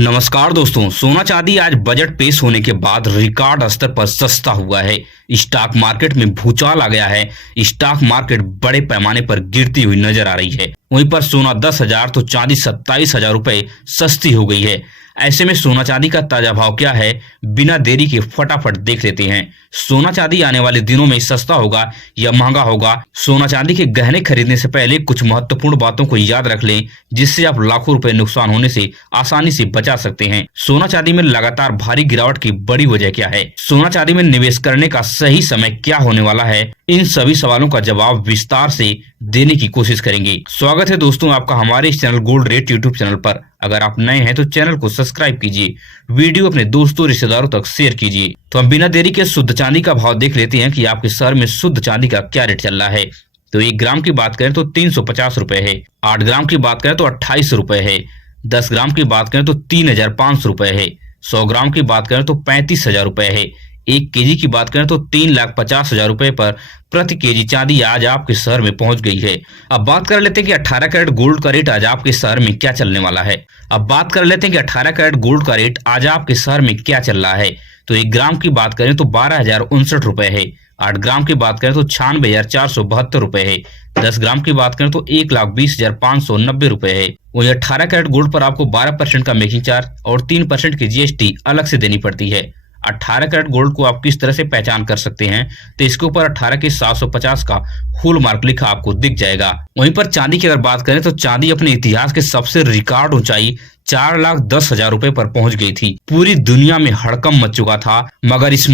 नमस्कार दोस्तों, सोना चांदी आज बजट पेश होने के बाद रिकॉर्ड स्तर पर सस्ता हुआ है। स्टॉक मार्केट में भूचाल आ गया है। स्टॉक मार्केट बड़े पैमाने पर गिरती हुई नजर आ रही है। वहीं पर सोना 10,000 तो चांदी 27,000 रुपए सस्ती हो गई है। ऐसे में सोना चांदी का ताजा भाव क्या है, बिना देरी के फटाफट देख लेते हैं। सोना चांदी आने वाले दिनों में सस्ता होगा या महंगा होगा। सोना चांदी के गहने खरीदने से पहले कुछ महत्वपूर्ण बातों को याद रख लें, जिससे आप लाखों रुपए नुकसान होने से आसानी से बचा सकते हैं। सोना चांदी में लगातार भारी गिरावट की बड़ी वजह क्या है, सोना चांदी में निवेश करने का सही समय क्या होने वाला है, इन सभी सवालों का जवाब विस्तार से देने की कोशिश करेंगे। स्वागत है दोस्तों आपका हमारे इस channel gold rate YouTube channel पर। अगर आप नए हैं तो चैनल को सब्सक्राइब कीजिए, वीडियो अपने दोस्तों रिश्तेदारों तक शेयर कीजिए। तो हम बिना देरी के शुद्ध चांदी का भाव देख लेते हैं कि आपके शहर में शुद्ध चांदी का क्या रेट चल रहा है। तो 1 ग्राम की बात करें तो 350 रुपए है। 8 ग्राम की बात करें तो 28 रुपए है। 10 ग्राम की बात करें तो 3,500 रुपए है। 100 ग्राम की बात करें तो 35,000 रुपए है। 1 केजी की बात करें तो 3,50,000 रुपए पर प्रति केजी चांदी आज आपके शहर में पहुंच गई है। अब बात कर लेते हैं कि 18 कैरेट गोल्ड का रेट आज आपके शहर में क्या चलने वाला है। अब बात कर लेते हैं कि 18 कैरेट गोल्ड का रेट आज आपके शहर में क्या चल रहा है। तो 1 ग्राम की बात करें तो 12,059 रुपए है। 8 ग्राम की बात करें तो 96,472 रुपए है। 10 ग्राम की बात करें तो 1,20,590 रुपए है। वही 18 कैरेट गोल्ड पर आपको 12% का मेकिंग चार्ज और 3% की जीएसटी अलग से देनी पड़ती है। 18 कैरेट गोल्ड को आप किस तरह से पहचान कर सकते हैं, तो इसके ऊपर 18 के 750 का फुल मार्क लिखा आपको दिख जाएगा। वहीं पर चांदी की अगर बात करें तो चांदी अपने इतिहास के सबसे रिकॉर्ड ऊंचाई 4,10,000 रुपए पर पहुंच गई थी। पूरी दुनिया में हड़कंप मच चुका था, मगर इस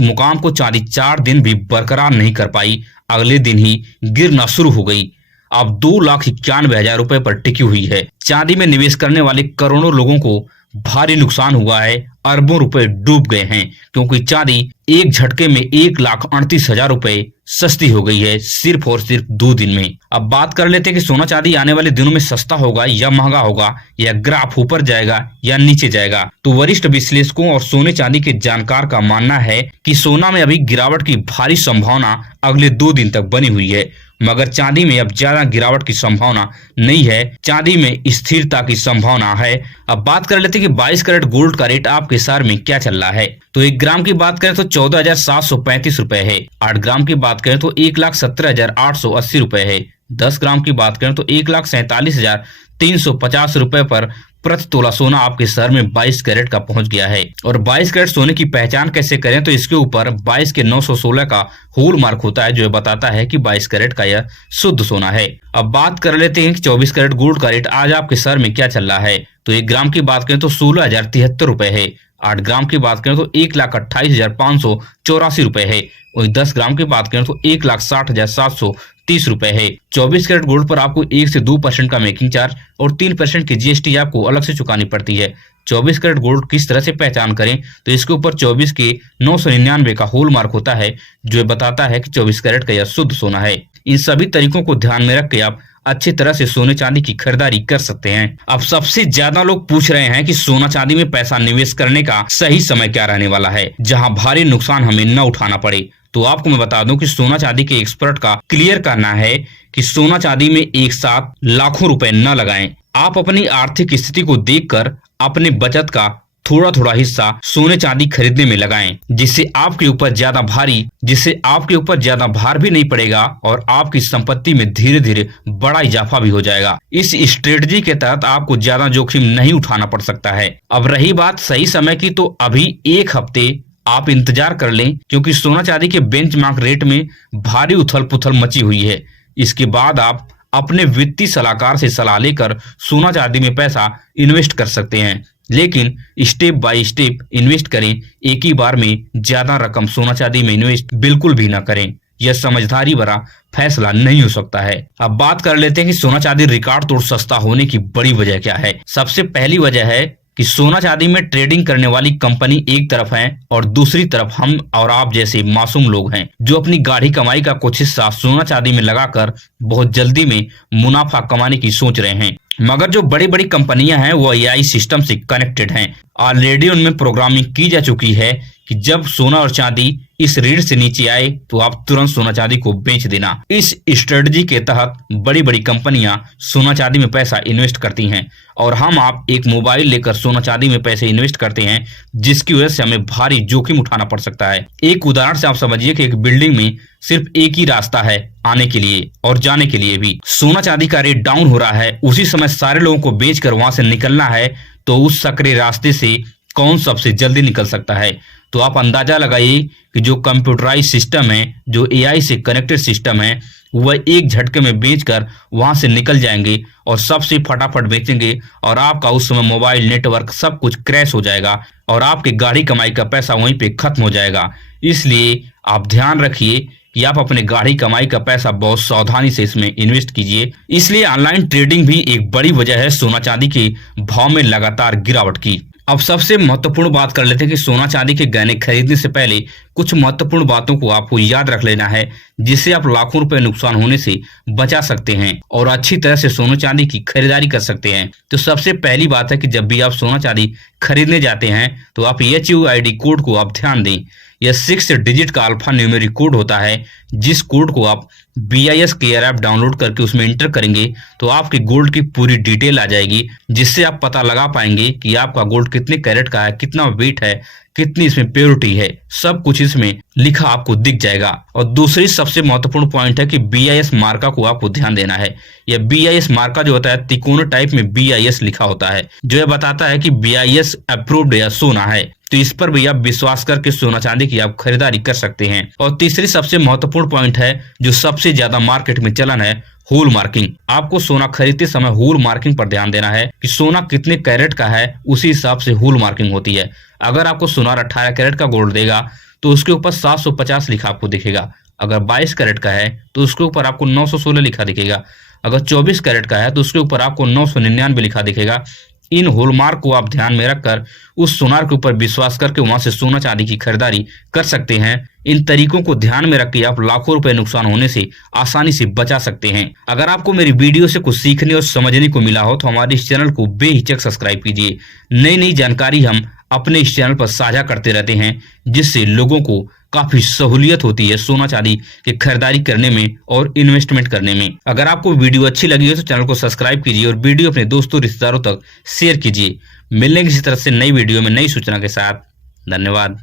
मुकाम को चांदी 4 दिन भी बरकरार नहीं कर पाई। अगले दिन ही गिरना शुरू हो गई। अब 2,91,000 रुपए पर टिकी हुई है। चांदी में निवेश करने वाले करोड़ों लोगों को भारी नुकसान हुआ है। अरबों रुपए डूब गए हैं, क्योंकि चांदी एक झटके में 1,38,000 रुपए सस्ती हो गई है, सिर्फ और सिर्फ 2 दिन में। अब बात कर लेते हैं कि सोना चांदी आने वाले दिनों में सस्ता होगा या महंगा होगा, या ग्राफ ऊपर जाएगा या नीचे जाएगा। तो वरिष्ठ विश्लेषकों और सोने चांदी के जानकार का मानना है कि सोना में अभी गिरावट की भारी संभावना अगले 2 दिन तक बनी हुई है, मगर चांदी में अब ज्यादा गिरावट की संभावना नहीं है। चांदी में स्थिरता की संभावना है। अब बात कर लेते हैं कि 22 कैरेट गोल्ड का रेट आपके शहर में क्या चल रहा है। तो 1 ग्राम की बात करें तो 14,735 रुपए है। 8 ग्राम की बात करें तो 1,17,880 रुपए है। 10 ग्राम की बात करें तो 1,47,350 रुपए पर प्रति तोला सोना आपके शहर में 22 कैरेट का पहुंच गया है। और 22 कैरेट सोने की पहचान कैसे करें, तो इसके ऊपर 22 के 916 का होल मार्क होता है, जो बताता है कि 22 कैरेट का यह शुद्ध सोना है। अब बात कर लेते हैं कि 24 कैरेट गोल्ड का रेट आज आपके शहर में क्या चल रहा है। तो 1 ग्राम की बात करें तो 16,073 रुपए है। 8 ग्राम की बात करें तो 1,28,584 रुपए है। वही 10 ग्राम की बात करें तो 1,60,730 रुपए है। 24 कैरेट गोल्ड पर आपको 1 से 2% का मेकिंग चार्ज और 3% की जीएसटी आपको अलग से चुकानी पड़ती है। 24 कैरेट गोल्ड किस तरह से पहचान करें, तो इसके ऊपर 24 के 999 का होल मार्क होता है, जो बताता है कि 24 कैरेट का यह शुद्ध सोना है। इन सभी तरीकों को ध्यान में रख के आप अच्छी तरह से सोने चांदी की खरीदारी कर सकते हैं। अब सबसे ज्यादा लोग पूछ रहे हैं कि सोना चांदी में पैसा निवेश करने का सही समय क्या रहने वाला है, जहां भारी नुकसान हमें न उठाना पड़े। तो आपको मैं बता दूं कि सोना चांदी के एक्सपर्ट का क्लियर करना है कि सोना चांदी में एक साथ लाखों रुपए न लगाएं। आप अपनी आर्थिक स्थिति को देखकर अपने बचत का थोड़ा थोड़ा हिस्सा सोने चांदी खरीदने में लगाएं, जिससे आपके ऊपर ज्यादा भार भी नहीं पड़ेगा और आपकी संपत्ति में धीरे धीरे बड़ा इजाफा भी हो जाएगा। इस स्ट्रेटजी के तहत आपको ज्यादा जोखिम नहीं उठाना पड़ सकता है। अब रही बात सही समय की, तो अभी 1 हफ्ते आप इंतजार कर लें, क्योंकि सोना चांदी के बेंचमार्क रेट में भारी उथल पुथल मची हुई है। इसके बाद आप अपने वित्तीय सलाहकार से सलाह लेकर सोना चांदी में पैसा इन्वेस्ट कर सकते हैं, लेकिन स्टेप बाय स्टेप इन्वेस्ट करें। एक ही बार में ज्यादा रकम सोना चांदी में इन्वेस्ट बिल्कुल भी ना करें, यह समझदारी भरा फैसला नहीं हो सकता है। अब बात कर लेते हैं कि सोना चांदी रिकॉर्ड तोड़ सस्ता होने की बड़ी वजह क्या है। सबसे पहली वजह है कि सोना चांदी में ट्रेडिंग करने वाली कंपनी एक तरफ है और दूसरी तरफ हम और आप जैसे मासूम लोग हैं, जो अपनी गाढ़ी कमाई का कुछ हिस्सा सोना चांदी में लगाकर बहुत जल्दी में मुनाफा कमाने की सोच रहे हैं। मगर जो बड़ी बड़ी कंपनियां हैं वो एआई सिस्टम से कनेक्टेड हैं। ऑलरेडी उनमें प्रोग्रामिंग की जा चुकी है कि जब सोना और चांदी इस रीढ़ से नीचे आए तो आप तुरंत सोना चांदी को बेच देना। इस स्ट्रेटजी के तहत बड़ी बड़ी कंपनियां सोना चांदी में पैसा इन्वेस्ट करती हैं और हम आप एक मोबाइल लेकर सोना चांदी में पैसे इन्वेस्ट करते हैं, जिसकी वजह से हमें भारी जोखिम उठाना पड़ सकता है। एक उदाहरण से आप समझिए कि एक बिल्डिंग में सिर्फ एक ही रास्ता है आने के लिए और जाने के लिए भी। सोना चांदी का रेट डाउन हो रहा है, उसी समय सारे लोगों को बेचकर वहां से निकलना है, तो उस सकरे रास्ते से कौन सबसे जल्दी निकल सकता है। तो आप अंदाजा लगाइए कि जो कंप्यूटराइज सिस्टम है, जो एआई से कनेक्टेड सिस्टम है, वह एक झटके में बेचकर वहां से निकल जाएंगे और सबसे फटाफट बेचेंगे और आपका उस समय मोबाइल नेटवर्क सब कुछ क्रैश हो जाएगा और आपके गाढ़ी कमाई का पैसा वहीं पे खत्म हो जाएगा। इसलिए आप ध्यान रखिए कि आप अपने गाढ़ी कमाई का पैसा बहुत सावधानी से इसमें इन्वेस्ट कीजिए। इसलिए ऑनलाइन ट्रेडिंग भी एक बड़ी वजह है सोना चांदी के भाव में लगातार गिरावट की। अब सबसे महत्वपूर्ण बात कर लेते हैं कि सोना चांदी के गहने खरीदने से पहले कुछ महत्वपूर्ण बातों को आपको याद रख लेना है, जिससे आप लाखों रुपए नुकसान होने से बचा सकते हैं और अच्छी तरह से सोना चांदी की खरीदारी कर सकते हैं। तो सबसे पहली बात है कि जब भी आप सोना चांदी खरीदने जाते हैं तो आप HUID कोड को आप ध्यान दें। यह 6 डिजिट का अल्फा न्यूमेरिक कोड होता है, जिस कोड को आप BIS केयर ऐप डाउनलोड करके उसमें इंटर करेंगे तो आपके गोल्ड की पूरी डिटेल आ जाएगी, जिससे आप पता लगा पाएंगे कि आपका गोल्ड कितने कैरेट का है, कितना वेट है, कितनी इसमें प्योरिटी है, सब कुछ इसमें लिखा आपको दिख जाएगा। और दूसरी सबसे महत्वपूर्ण पॉइंट है कि BIS मार्का को आपको ध्यान देना है। यह BIS मार्का जो होता है तिकोने टाइप में BIS लिखा होता है, जो यह बताता है कि BIS अप्रूव्ड या सोना है। तो इस पर भी आप विश्वास करके सोना चांदी की आप खरीदारी कर सकते हैं। और तीसरी सबसे महत्वपूर्ण पॉइंट है जो सबसे ज्यादा मार्केट में चलन है, होल मार्किंग। आपको सोना खरीदते समय होल मार्किंग पर ध्यान देना है कि सोना कितने कैरेट का है, उसी हिसाब से होल मार्किंग होती है। अगर आपको सोनार 18 कैरेट का गोल्ड देगा तो उसके ऊपर 750 लिखा आपको दिखेगा। अगर 22 कैरेट का है तो उसके ऊपर आपको 916 लिखा दिखेगा। अगर 24 कैरेट का है तो उसके ऊपर आपको 999 लिखा दिखेगा। इन हॉलमार्क को आप ध्यान में रखकर उस सोनार के ऊपर विश्वास करके वहां से सोना चांदी की खरीदारी कर सकते हैं। इन तरीकों को ध्यान में रख के आप लाखों रुपए नुकसान होने से आसानी से बचा सकते हैं। अगर आपको मेरी वीडियो से कुछ सीखने और समझने को मिला हो तो हमारे इस चैनल को बेहिचक सब्सक्राइब कीजिए। नई नई जानकारी हम अपने इस चैनल पर साझा करते रहते हैं, जिससे लोगों को काफी सहूलियत होती है सोना चांदी की खरीदारी करने में और इन्वेस्टमेंट करने में। अगर आपको वीडियो अच्छी लगी हो तो चैनल को सब्सक्राइब कीजिए और वीडियो अपने दोस्तों रिश्तेदारों तक शेयर कीजिए। मिलने किसी तरह से नई वीडियो में नई सूचना के साथ। धन्यवाद।